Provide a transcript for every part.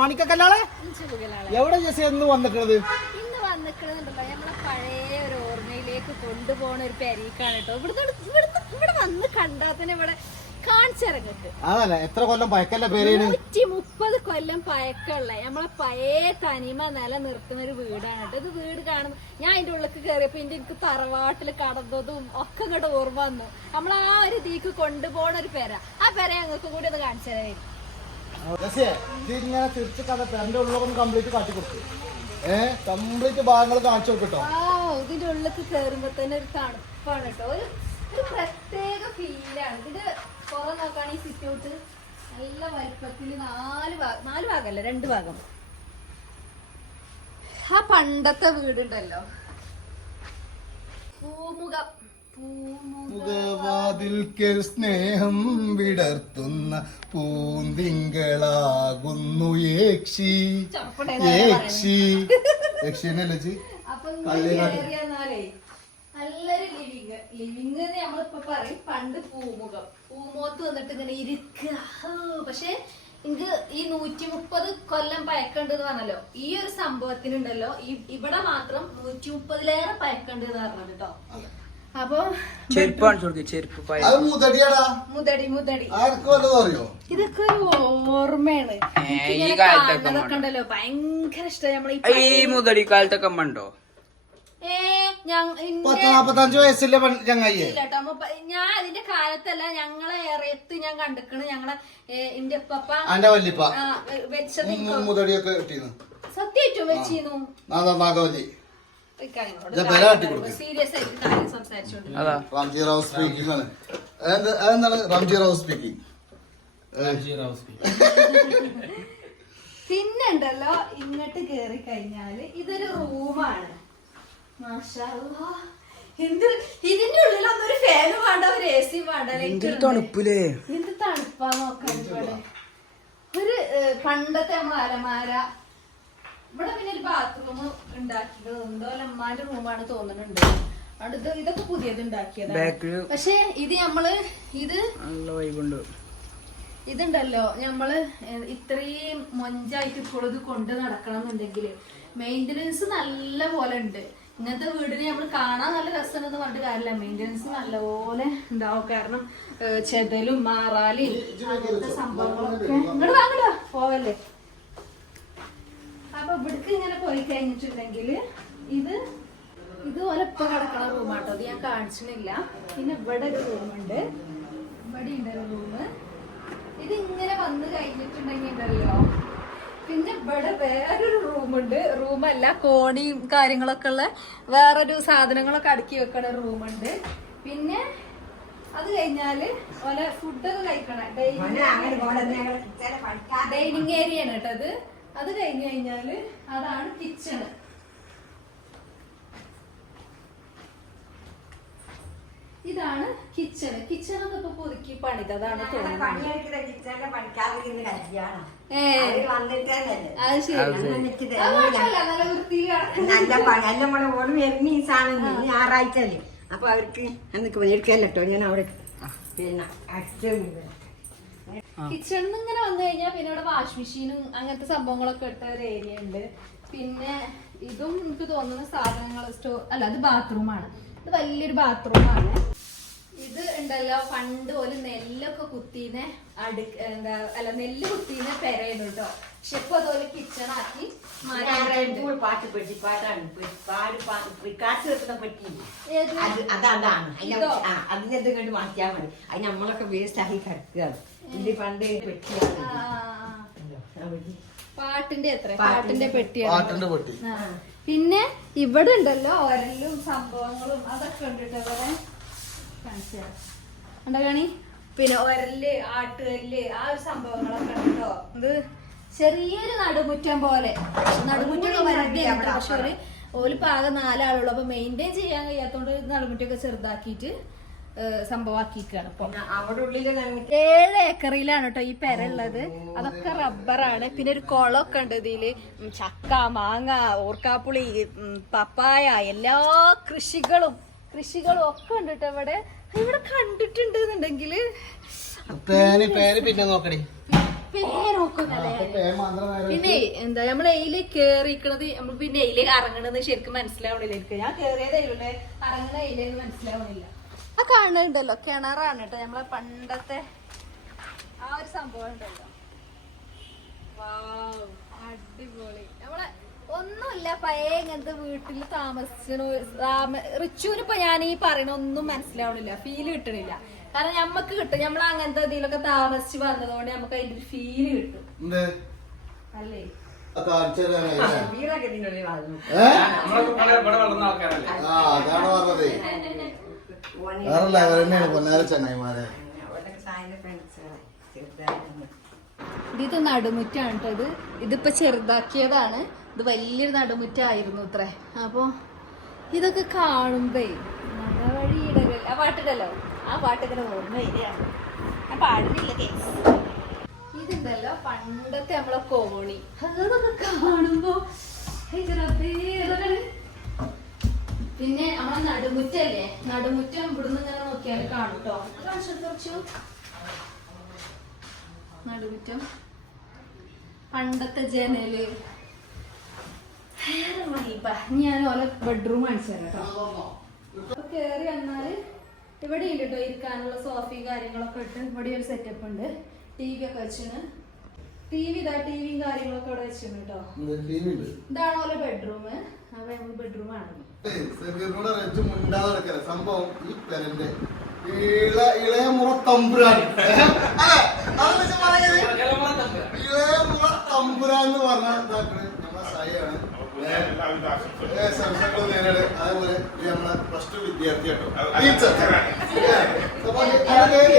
മണിക്കല്ലാളെ എവിടെ ജെസ്സി എന്ന് വന്നിട്ടുള്ളത്? ഇന്ന് വന്നിട്ടുണ്ടല്ലോ നമ്മളെ പഴയ ഒരു ഓർമ്മയിലേക്ക് കൊണ്ടുപോണ ഒരു പെരീക്കാണ് കേട്ടോ. ഇവിടെ വന്ന് കണ്ടാൽ തന്നെ ഇവിടെ കാണിച്ചിറങ്ങിട്ട് അതല്ല എത്ര കൊല്ലം പഴക്കല്ല പേര് 130 കൊല്ലം പഴക്കമുള്ള നമ്മളെ പഴയ തനിമ നിലനിർത്തുന്ന ഒരു വീടാണ് കേട്ടോ. ഇത് വീട് കാണുന്നു ഞാൻ അതിന്റെ ഉള്ളിലേക്ക് കയറിയപ്പോ എനിക്ക് തറവാട്ടിൽ കടന്നതും ഒക്കെ ഇങ്ങോട്ട് ഓർമ്മ വന്നു. നമ്മൾ ആ ഒരു ഇതിക്ക് കൊണ്ടുപോണ ഒരു പെര, ആ പെര ഞങ്ങൾക്ക് കൂടി ഒന്ന് കാണിച്ചു തരാം. ഇതിങ്ങനെ തിരിച്ച് കഥ പെരന്റെ ഉള്ളിലൊക്കെ കംപ്ലീറ്റ് കാട്ടി കൊടുത്തു. കംപ്ലീറ്റ് ഭാഗങ്ങൾ കാണിച്ചു കൊടുക്കട്ടോ. ഇതിന്റെ ഉള്ളിലേക്ക് കയറുമ്പോ തന്നെ ഒരു തണുപ്പാണ് കേട്ടോ. ഒരു പ്രത്യേക ഫീലാണ്. ഇത് പുറം നോക്കുകയാണെങ്കിൽ ഈ സിറ്റ് ഔട്ട് നല്ല വലിപ്പത്തിൽ 4 ഭാഗമല്ല 2 ഭാഗം. ആ പണ്ടത്തെ വീടുണ്ടല്ലോ, മുഖവാതിൽക്കൽ സ്നേഹം വിടർത്തുന്ന പൂന്തിങ്കളാകുന്നു യേക്ഷി യേക്ഷി യക്ഷിനല്ലേ. അപ്പൊ നല്ലൊരു ലിവിങ് നമ്മളിപ്പോ പറയും. പണ്ട് പൂമുഖത്ത് വന്നിട്ട് ഇങ്ങനെ ഇരിക്കുക. പക്ഷെ എനിക്ക് ഈ 130 കൊല്ലം പഴക്കണ്ട് എന്ന് പറഞ്ഞല്ലോ. ഈ ഒരു സംഭവത്തിനുണ്ടല്ലോ ഇവിടെ മാത്രം 130-ലേറെ പഴക്കണ്ട് എന്ന് പറഞ്ഞത് കേട്ടോ. അപ്പൊ മുതടി ഇതൊക്കെ ഒരു ഓർമ്മയാണ്. ഇതൊക്കെ ഉണ്ടല്ലോ ഭയങ്കര ഇഷ്ടം. മുതടി കാലത്തൊക്കെ ഉണ്ടോ? 45 വയസ്സിലെ ചങ്ങായി. ഞാൻ അതിന്റെ കാലത്തല്ല, ഞങ്ങളെ ഏറെത്ത് ഞാൻ കണ്ടിക്കണ്. ഞങ്ങളെ എന്റെ ഉപ്പ വെച്ചത് സത്യമായിട്ടും വെച്ചിരുന്നു. സീരിയസ് ആയിട്ട് കാര്യം സംസാരിച്ചോണ്ട് പിന്നെ ഉണ്ടല്ലോ ഇങ്ങോട്ട് കേറി കഴിഞ്ഞാല് ഇതൊരു റൂമാണ്. ഇതിന്റെ ഉള്ളിലൊന്നും ഒരു ഫാനും വേണ്ട, ഒരു AC വേണ്ട. എന്ത് തണുപ്പാ നോക്കാൻ. ഒരു പണ്ടത്തെ നമ്മളെ അലമാര. ഇവിടെ പിന്നെ ഒരു ബാത്റൂം ഉണ്ടാക്കിയത് എന്തോ അമ്മമാരുടെ റൂമാണ് തോന്നുന്നുണ്ട്. അടുത്ത് ഇതൊക്കെ പുതിയത് ഉണ്ടാക്കിയതാണ്. പക്ഷെ ഇത് നമ്മള് ഇതുണ്ടല്ലോ നമ്മള് ഇത്രയും മൊഞ്ചായിട്ട് ഇപ്പോൾ ഇത് കൊണ്ട് നടക്കണം എന്നുണ്ടെങ്കിൽ മെയിൻ്റനൻസ് നല്ല പോലെ ഉണ്ട്. ഇങ്ങനത്തെ വീടിന് നമ്മൾ കാണാൻ നല്ല രസമുണ്ടെന്ന് പറഞ്ഞിട്ട് കാര്യമില്ല, മെയിൻ്റനൻസ് നല്ലപോലെ ഉണ്ടാവും. കാരണം ചെതലും മാറാലും അങ്ങനത്തെ സംഭവങ്ങളൊക്കെ ഇങ്ങോട്ട് വാങ്ങല്ലോ പോവല്ലേ. അപ്പൊ ഇവിടേക്ക് ഇങ്ങനെ പോയി കഴിഞ്ഞിട്ടുണ്ടെങ്കിൽ ഇതുപോലെ ഇപ്പൊ കിടക്കണ റൂമാട്ടോ. അത് ഞാൻ കാണിച്ചിട്ടില്ല. പിന്നെ ഇവിടെ ഒരു റൂമുണ്ട്, ഇവിടെ ഉണ്ട് ഒരു റൂമ്. ഇത് ഇങ്ങനെ വന്ന് കഴിഞ്ഞിട്ടുണ്ടെങ്കിൽ ഉണ്ടല്ലോ പിന്നെ ഇവിടെ വേറൊരു റൂമുണ്ട്. റൂമല്ല, കോണിയും കാര്യങ്ങളൊക്കെ ഉള്ള വേറൊരു സാധനങ്ങളൊക്കെ അടുക്കി വെക്കണ റൂമുണ്ട്. പിന്നെ അത് കഴിഞ്ഞാല് ഓലെ ഫുഡൊക്കെ കഴിക്കണം ഡൈനിങ് ഏരിയ ആണ് കേട്ടോ അത്. അത് കഴിഞ്ഞ് കഴിഞ്ഞാല് അതാണ് കിച്ചണ്. ഇതാണ് കിച്ചണ്. കിച്ചണൊക്കെ ഇപ്പൊ പുതുക്കി പണിതതാണ് തോന്നുന്നത്. അത് ശരി. ഞായറാഴ്ചല്ലേ അപ്പൊ അവർക്ക് എടുക്കല്ലോ. ഞാൻ അവിടെ പിന്നെ കിച്ചണിൽ ഇങ്ങനെ വന്നു കഴിഞ്ഞാൽ പിന്നെ ഇവിടെ വാഷ് മെഷീനും അങ്ങനത്തെ സംഭവങ്ങളൊക്കെ ഇട്ട ഒരു ഏരിയ ഉണ്ട്. പിന്നെ ഇതും എനിക്ക് തോന്നുന്ന സാധനങ്ങൾ അല്ല, അത് ബാത്റൂമാണ്. ഇത് വലിയൊരു ബാത്റൂമാണ്. ഇത് ഉണ്ടല്ലോ പണ്ട് പോലെ നെല്ലൊക്കെ കുത്തീനെ നെല്ല് കുത്തീനെ പെരയുന്നു കേട്ടോ. പക്ഷെ ഇപ്പൊ അതുപോലെ കിച്ചണാക്കി അതിനെന്തുകൊണ്ട് മാറ്റിയാൽ മതി. അത് നമ്മളൊക്കെ വേസ്റ്റ് ആക്കി കിടക്കുകയാണ്. ഇത് പണ്ട് പാട്ടിന്റെ പെട്ടിയാണ്. പിന്നെ ഇവിടെ ഉണ്ടല്ലോ ഒരലും സംഭവങ്ങളും അതൊക്കെ ഉണ്ട് ഇവിടെ കാണി. പിന്നെ ഒരല് ആട്ടുകല്ല് ആ ഒരു സംഭവങ്ങളൊക്കെ ഉണ്ടോ. ഇത് ചെറിയൊരു നടുമുറ്റം പോലെ. നടുമുറ്റം വലുതാണ്. പക്ഷെ ഒരു പാകം 4 ആളുള്ളൂ. അപ്പൊ മെയിൻറ്റെയിൻ ചെയ്യാൻ കഴിയാത്തോണ്ട് നടുമുറ്റൊക്കെ ചെറുതാക്കിയിട്ട് സംഭവമാക്കിയിരിക്കുകയാണ്. ഇപ്പൊ 7 ഏക്കറിലാണ് കേട്ടോ ഈ പെര ഉള്ളത്. അതൊക്കെ റബ്ബറാണ്. പിന്നെ ഒരു കുളമൊക്കെ ഉണ്ട് ഇതില്. ചക്ക, മാങ്ങ, ഓർക്കാപ്പുളി, പപ്പായ, എല്ലാ കൃഷികളും ഒക്കെ ഉണ്ട് കേട്ടോ ഇവിടെ. ഇവിടെ കണ്ടിട്ടുണ്ട് എന്നുണ്ടെങ്കില് പിന്നെ നോക്കണേ നോക്കുന്നല്ലേ പിന്നെ എന്താ നമ്മൾ എയില് കേറിക്കണത് നമ്മൾ പിന്നെ എയില് ഇറങ്ങണത് ശരിക്കും മനസ്സിലാവണില്ല എനിക്ക്. ഞാൻ കേറിയതേ ഇറങ്ങണ എയിലെന്ന് മനസ്സിലാവണില്ല. ആ കാണുന്നുണ്ടല്ലോ കിണറാണ് കേട്ടോ, നമ്മളെ പണ്ടത്തെ ആ ഒരു സംഭവം ഉണ്ടല്ലോ. അടിപൊളി. നമ്മളെ ഒന്നുമില്ല പഴയ ഇങ്ങനത്തെ വീട്ടിൽ താമസിച്ചോ. റിച്ചുവിനിപ്പോ ഞാൻ ഈ പറയണ ഒന്നും മനസ്സിലാവണില്ല, ഫീല് കിട്ടണില്ല. കാരണം ഞമ്മക്ക് കിട്ടും, നമ്മൾ അങ്ങനത്തെ ഇതിലൊക്കെ താമസിച്ച് വന്നതുകൊണ്ട് നമുക്ക് അതിന്റെ ഒരു ഫീല് കിട്ടും അല്ലേ. വീടൊക്കെ ഇതിനുള്ളിൽ വളർന്നു. അതാണ് പറഞ്ഞത്. വേറെ പൊന്നാര ചങ്ങായിമാരെ ഇത് നടുമുറ്റാണ് കേട്ടോ. ഇതിപ്പോ ചെറുതാക്കിയതാണ്. ഇത് വലിയൊരു നടുമുറ്റായിരുന്നു ഇത്ര. അപ്പൊ ഇതൊക്കെ കാണുമ്പേ വഴിയിടല്ലോ. ആ പാട്ടിടല്ലോ, ആ പാട്ടിങ്ങനെ ഓർമ്മ വരികയാണ്. ഞാൻ പാടുന്നില്ല കേസ്. ഇതുണ്ടല്ലോ പണ്ടത്തെ നമ്മളെ കോണി. അതൊക്കെ കാണുമ്പോ പിന്നെ നമ്മളെ നടുമുറ്റല്ലേ, നടുമുറ്റം ഇവിടുന്ന് ഇങ്ങനെ നോക്കിയാൽ കാണും കേട്ടോ. കാണിച്ചു നടുമുറ്റം, പണ്ടത്തെ ജനല്. ഞാൻ ഓരോ ബെഡ്റൂം കാണിച്ചു തരാം കേട്ടോ. അപ്പൊ കേറി വന്നാല് ഇവിടെ ഉണ്ട് കേട്ടോ ഇരിക്കാനുള്ള സോഫയും കാര്യങ്ങളൊക്കെ ഇട്ട്. ഇവിടെ ഒരു സെറ്റപ്പ് ഉണ്ട്. TV ഒക്കെ വെച്ചിന്. ടിവിയും കാര്യങ്ങളൊക്കെ ഇവിടെ വെച്ചിന് കേട്ടോ. ഇതാണ് ഓരോ ബെഡ്റൂം. അപ്പൊ നമുക്ക് ബെഡ്റൂം ആണ്. സംഭവം ഈ പെരന്റെ ഇളയ മുറ തമ്പുരാൻ, ഇളയ മുറ തമ്പുരാൻ എന്ന് പറഞ്ഞാൽ നമ്മളെ സായിയാണ്. അതേപോലെ നമ്മളെ പ്ലസ് 2 വിദ്യാർത്ഥി കേട്ടോ.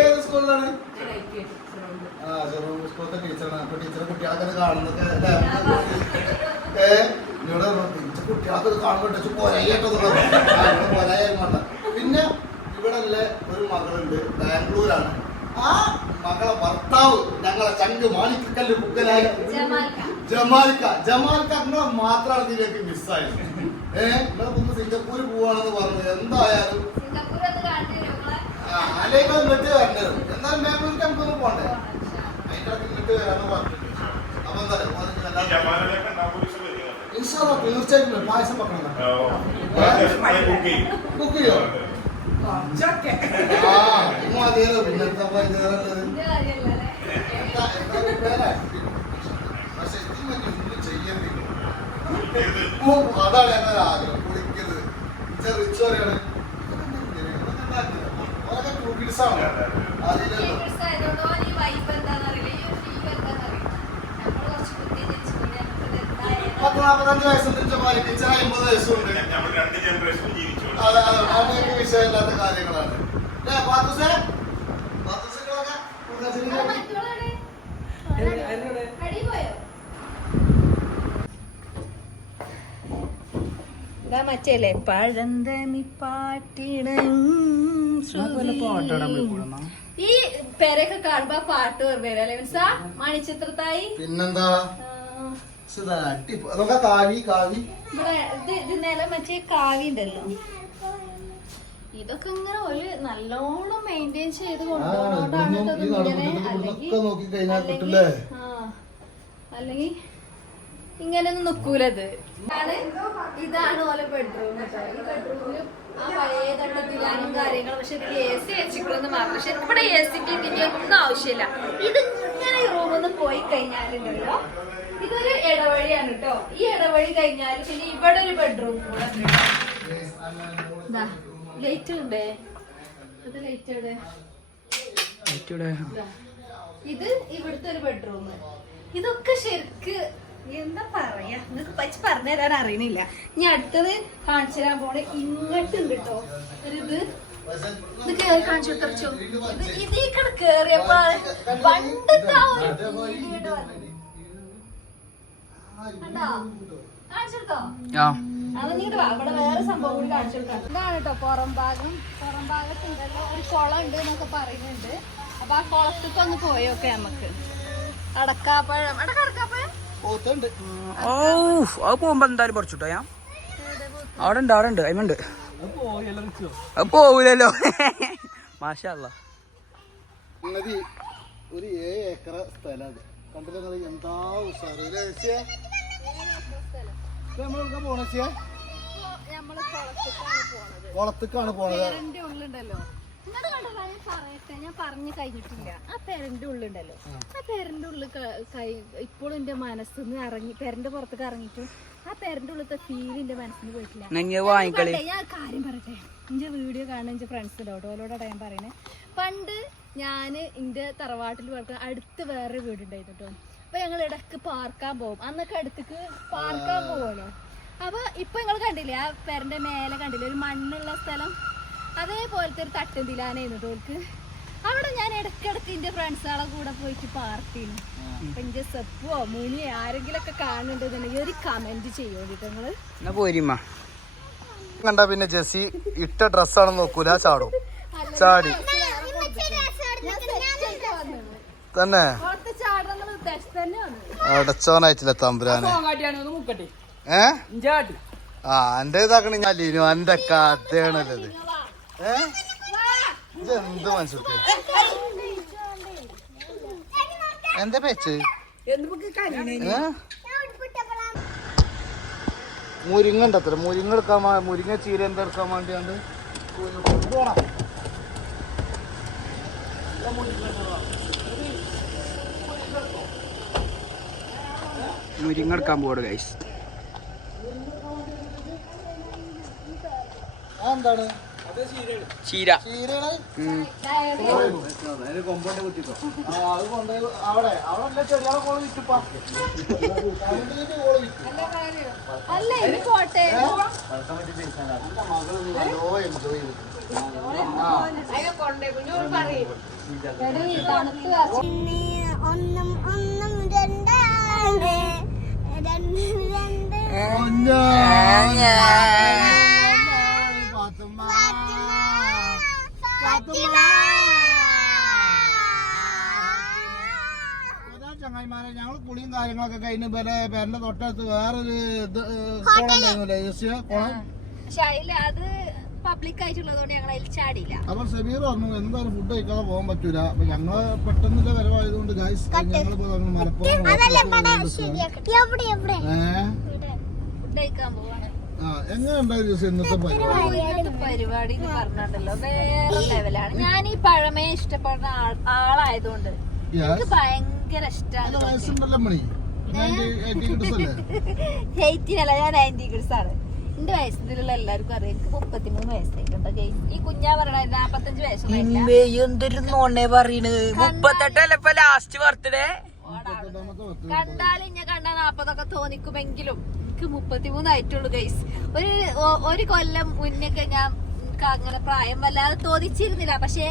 ഏത് സ്കൂളിലാണ്? ചെറുപ്പം സ്കൂളത്തെ ടീച്ചറാണ്. അപ്പൊ ടീച്ചറെ കുട്ടികളൊക്കെ കാണുന്നൊക്കെ ഇവിടെ കുട്ടികളൊക്കെ കാണുമ്പോൾ പോരായിട്ടോ പോരായ. പിന്നെ ഇവിടെ ഒരു മകളുണ്ട്, ബാംഗ്ലൂരാണ്. ആ മകളെ ഭർത്താവ് ഞങ്ങളെ ചങ്ക് മാണിക്കല്ല് കുക്കലായി ജമാൽക്ക നിങ്ങളെ മാത്രമാണ് ഇതിലേക്ക് മിസ്സായത്. നിങ്ങളൊന്ന് സിംഗപ്പൂര് പോവാണെന്ന് പറഞ്ഞത്. എന്തായാലും അല്ലെങ്കിൽ ഇങ്ങോട്ട് വരേണ്ടത്. എന്നാലും ബാംഗ്ലൂർക്ക് നമുക്കൊന്ന് പോണ്ടേ, അതിൻ്റെ ഇങ്ങോട്ട് വരാന്ന് പറഞ്ഞിട്ടുണ്ട്. അപ്പൊ എന്താ തീർച്ചയായിട്ടും പായസം വെക്കണം. കുക്ക് ചെയ്യോ? അതേലോ പിന്നെന്താ പക്ഷെ ഇതിനൊന്നും ചെയ്യുന്നില്ല. അതാണ് ഞങ്ങളുടെ ആഗ്രഹം. കുടിക്കരുത് റിച്ച് പറയാണ്. അതിലല്ലോ 40-45 വയസ്സുണ്ട്. ടീച്ചർ 50 വയസ്സുണ്ട്. അതൊക്കെ വിഷയമില്ലാത്ത കാര്യങ്ങളാണ്. മറ്റേല്ലേ പഴന്തനി പാട്ടിടും. ഈ പേരൊക്കെ കാണുമ്പോ പാട്ട് ഓർമ്മയില്ല അല്ലേ മിസ്സാ? മണിച്ചിത്രത്തായി പിന്നെന്താ കാവി ഇവിടെ ഇത് നില മറ്റേ കാവി ഉണ്ടല്ലോ. ഇതൊക്കെ ഇങ്ങനെ ഒരു നല്ലോണം മെയിൻറ്റെയിൻ ചെയ്ത് കൊണ്ടുപോകണോണ്ടാണ് അല്ലെങ്കിൽ ഇങ്ങനെയൊന്നും നിക്കൂലത്. ഇതാണ് ഓലെ ബെഡ്റൂം കേട്ടോ. ഈ ബെഡ്റൂമിലും ആ പഴയ തട്ടത്തിലാനും കാര്യങ്ങളും. പക്ഷെ ഇതിൽ AC വെച്ചിട്ടുള്ളതെന്ന് മാത്രം. പക്ഷെ ഇവിടെ AC-ന്റെ ഇതിന്റെ ഒന്നും ആവശ്യമില്ല. ഇത് ഇങ്ങനെ ഈ റൂമിൽ നിന്ന് പോയി കഴിഞ്ഞാലുണ്ടല്ലോ ഇതൊരു ഇടവഴിയാണ് കേട്ടോ. ഈ ഇടവഴി കഴിഞ്ഞാൽ പിന്നെ ഇവിടെ ഒരു ബെഡ്റൂം കൂടെ ലൈറ്റ് ഉണ്ടേ. ഇത് ലൈറ്റ് ഇവിടെ. ഇത് ഇവിടുത്തെ ഒരു ബെഡ്റൂം. ഇതൊക്കെ ശരിക്ക് എന്താ പറയാ, നിങ്ങൾക്ക് പറ്റി പറഞ്ഞു തരാൻ അറിയണില്ല. ഇനി അടുത്തത് കാണിച്ചു തരാൻ പോണേ ഇങ്ങോട്ടുണ്ട് കേട്ടോ. ഇത് കേറി കാണിച്ചു കൊടുത്തോ. ഇതിൽ കേറിയപ്പോ പണ്ടത്തെ ആ ഒരു വീട് കാണിച്ചെടുത്തോ. അതൊന്നിങ്ങോട്ട് വാ, ഇവിടെ വേറെ സംഭവം കൂടി കാണിച്ചു കൊടുക്കാം. ഇതാണ് കേട്ടോ പുറം ഭാഗത്തുണ്ടല്ലോ ഒരു കുളം ഉണ്ട് എന്നൊക്കെ പറയുന്നുണ്ട്. അപ്പൊ ആ കുളത്തേക്ക് ഒന്ന് പോയൊക്കെ നമുക്ക്. അടക്കാപ്പഴം പോകുമ്പോ എന്തായാലും പറിച്ചുട്ടോ. ഞാൻ അവിടെ ഉണ്ട് അതിനുണ്ട്. അത് പോവൂലല്ലോ. മാഷാ അല്ലാ. ഒരു 7 ഏക്കർ സ്ഥലം. കണ്ടില്ല നിങ്ങൾ എന്താ ഉഷാറ് നമ്മളെടുക്കാൻ പോണ ചേച്ചിയെ കുളത്തേക്കാണ് പോണത്. പെരന്റെ ഉള്ളുണ്ടല്ലോ നിങ്ങളുടെ കണ്ടല്ലോ ഞാൻ പറയട്ടെ, ഞാൻ പറഞ്ഞു കഴിഞ്ഞിട്ടില്ല. ആ പെരന്റെ ഉള്ളുണ്ടല്ലോ, ആ പെരന്റെ ഉള്ളിൽ ഇപ്പോഴും എന്റെ മനസ്സിന്ന് ഇറങ്ങി, പെരന്റെ പുറത്തേക്ക് ഇറങ്ങിയിട്ടും ആ പെരന്റെ ഉള്ളിലത്തെ ഫീൽ എന്റെ മനസ്സിന് പോയിട്ടില്ല. ഞാൻ കാര്യം പറയട്ടെ, എന്റെ വീഡിയോ കാണുന്ന എന്റെ ഫ്രണ്ട്സ് ഉണ്ടാവും, ഓരോടാ ഞാൻ പറയണേ. പണ്ട് ഞാന് എന്റെ തറവാട്ടിൽ വളർത്തുന്ന അടുത്ത് വേറെ വീടുണ്ടായിരുന്നു കേട്ടോ. അപ്പൊ ഞങ്ങൾ ഇടക്ക് പാർക്കാൻ പോകും. അന്നൊക്കെ അടുത്തേക്ക് പാർക്കാൻ പോവുമല്ലോ. അപ്പൊ ഇപ്പൊ നിങ്ങൾ കണ്ടില്ലേ ആ പെരന്റെ മേലെ കണ്ടില്ലേ ഒരു മണ്ണുള്ള സ്ഥലം, അതേപോലത്തെ ഒരു തട്ടുതിലാനായിരുന്നു തോൽക്ക്. അവിടെ ഞാൻ ഇടക്കിടക്ക് എന്റെ ഫ്രണ്ട്സുകളെ കൂടെ പോയിട്ട് പാർട്ടിന്. അപ്പൊ എന്റെ സെപ്പോ മുനി ആരെങ്കിലും ഒക്കെ കാണുന്നുണ്ടെന്നുണ്ടെങ്കിൽ ഒരു കമന്റ് ചെയ്യോ നിങ്ങള്. കണ്ട പിന്നെ ജെസ്സി ഇട്ട ഡ്രസ്സാണെന്ന് നോക്കൂല, ചാടും. ചാടി തന്നെ അടച്ചോനായിട്ടില്ല തമ്പുരാനെ. എന്റെ ഇതാക്കണ ഞാൻ ലീനു, എന്റെ കഥയാണല്ലത്. ഇതെന്ത് മനസ്സിലാക്കി എന്താ പേച്ച് മുരിങ്ങ ഉണ്ടത്ര, മുരിങ്ങ എടുക്കാൻ, മുരിങ്ങ ചീര എന്താ എടുക്കാൻ വേണ്ടിയാണ്ട് മുരിങ്ങ എടുക്കാൻ പോവാ ഗൈസ്. എന്താണ് ചീര. അവിടെ അവിടെ ചെറിയാളെ കോള് വിറ്റുപ്പാ. അല്ല ഇനി പോട്ടെ. ചങ്ങായിമാരെ ഞങ്ങള് കുളിയും കാര്യങ്ങളൊക്കെ കഴിഞ്ഞ് പേരന്റെ തൊട്ടടുത്ത് വേറൊരു കുളം ഉണ്ടായിരുന്നല്ലേ കുളം. പക്ഷെ അതില് അത് പബ്ലിക് ആയിട്ടുള്ളതുകൊണ്ട് ഞങ്ങൾ അതിൽ ചാടിയില്ല. അപ്പൊ ഷബീർ പറഞ്ഞു എന്തായാലും ഫുഡ് കഴിക്കാതെ പോകാൻ പറ്റൂല. അപ്പൊ ഞങ്ങള് പെട്ടെന്നുള്ള വരവായതുകൊണ്ട് ഗൈസ് ഞങ്ങൾ മലപ്പുറം ഫുഡ് കഴിക്കാൻ പോവാണ്. എങ്ങനെ ഉണ്ടായിരുന്നു ഇന്നത്തെ പരിപാടി എന്ന് പറഞ്ഞിട്ടുണ്ടല്ലോ വേറെ ലെവലാണ്. ഞാൻ ഈ പഴമയെ ഇഷ്ടപ്പെടുന്ന ആളായതുകൊണ്ട് എനിക്ക് ഭയങ്കര ഇഷ്ടമാണ്. ഹെയ്റ്റിനല്ല, ഞാൻ 90 കിഡ്സ് ആണ്. എന്റെ വയസ്സിലുള്ള എല്ലാവർക്കും അറിയാം എനിക്ക് 33 വയസ്സായിട്ടുണ്ട്. ഈ കുഞ്ഞാ പറയണ 45 വയസ്സൊന്നും പറയണത് 38 ലാസ്റ്റ് ബർത്ത്ഡേ. കണ്ടാലും ഇന്നെ കണ്ടാൽ 40 തോന്നിക്കുമെങ്കിലും എനിക്ക് 33 ആയിട്ടുള്ളൂ ഗൈസ്. ഒരു കൊല്ലം മുന്നൊക്കെ ഞാൻ അങ്ങനെ പ്രായം വല്ലാതെ തോന്നിച്ചിരുന്നില്ല. പക്ഷെ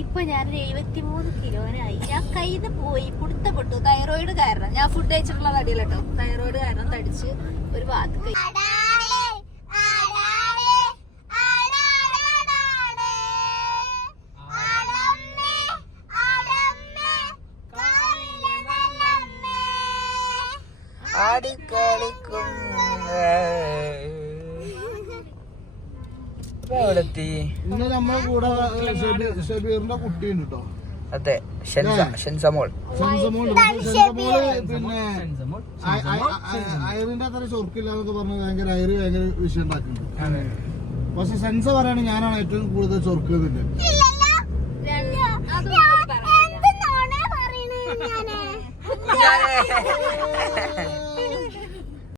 ഇപ്പൊ ഞാൻ 73 കിലോനായി. ഞാൻ കയ്യിന്ന് പോയി പുടുത്തപ്പെട്ടു. തൈറോയിഡ് കാരണം, ഞാൻ ഫുഡ് കഴിച്ചിട്ടുള്ള തടിയില്ല കേട്ടോ, തൈറോയിഡ് കാരണം തടിച്ച് ഒരു ഭാഗത്ത്. ഇന്ന് നമ്മളെ കൂടെ ഷബീറിന്റെ കുട്ടിയുണ്ട് കേട്ടോ. അതെ, ഷെൻസമോൾ. പിന്നെ അയറിന്റെ അത്ര ചൊറുക്കില്ലാന്നൊക്കെ പറഞ്ഞ് ഭയങ്കര വിഷയം ഉണ്ടാക്കുന്നുണ്ട്. പക്ഷെ സെൻസ പറയാണ് ഞാനാണ് ഏറ്റവും കൂടുതൽ ചൊറുക്കുന്നതിന്റെ.